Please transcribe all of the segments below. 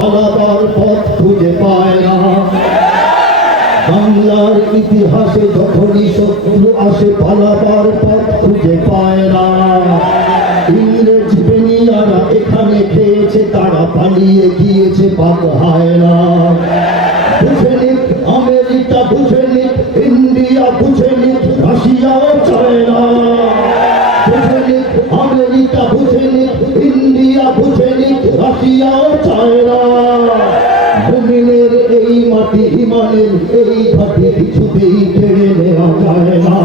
পালাবার পথ খুঁজে পায় না। বাংলার ইতিহাসে যখনই শত্রু আসে পালাবার পথ খুঁজে পায় না। ইংরেজ বেনিয়ারা এখানে খেয়েছে, তারা পালিয়ে গিয়েছে বাঘহায়রা। বুঝে নিক আমেরিকা, বুঝে নিক ইন্ডিয়া, বুঝে নিক রাশিয়াও চায়না। বুঝে নিক আমেরিকা, বুঝে নিক ইন্ডিয়া, বুঝে নিক রাশিয়াও চায়না। মুমিনের এই মাটি, ইমানের এই ঘাটি কিছুতেই কেড়ে নেওয়া যায় না।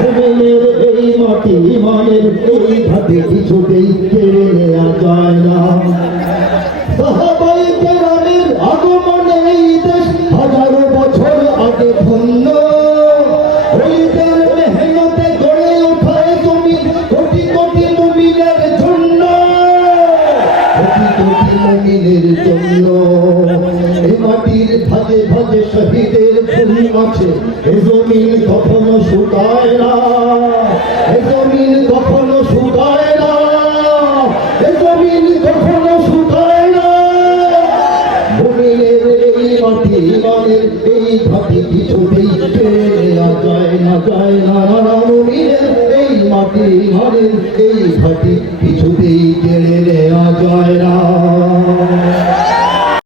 মুমিনের এই মাটি, ইমানের এই ঘাটি কিছুতেই কেড়ে নেওয়া যায় না। সাহাবায়ে কেরামের আগমনে এই দেশ হাজারো বছর আগে ধন্য। ওইদের মেহনতে গড়ে ওঠায় জমিন কোটি কোটি মুমিনের জন্য, কোটি কোটি মুমিনের জন্য। এ মাটির ভাজে ভাজে শহীদের ফুল আছে, এ জমিন কখনো শুকায় না। এ জমিন কখনো শুকায় না। এ জমিন কখনো শুকায় না। মুমিনের এই মাটি, ইমানের এই ঘাটি কিছুতেই কেড়ে নেওয়া যায় না, যায় না। মুমিনের এই মাটি, ইমানের এই ঘাটি কিছু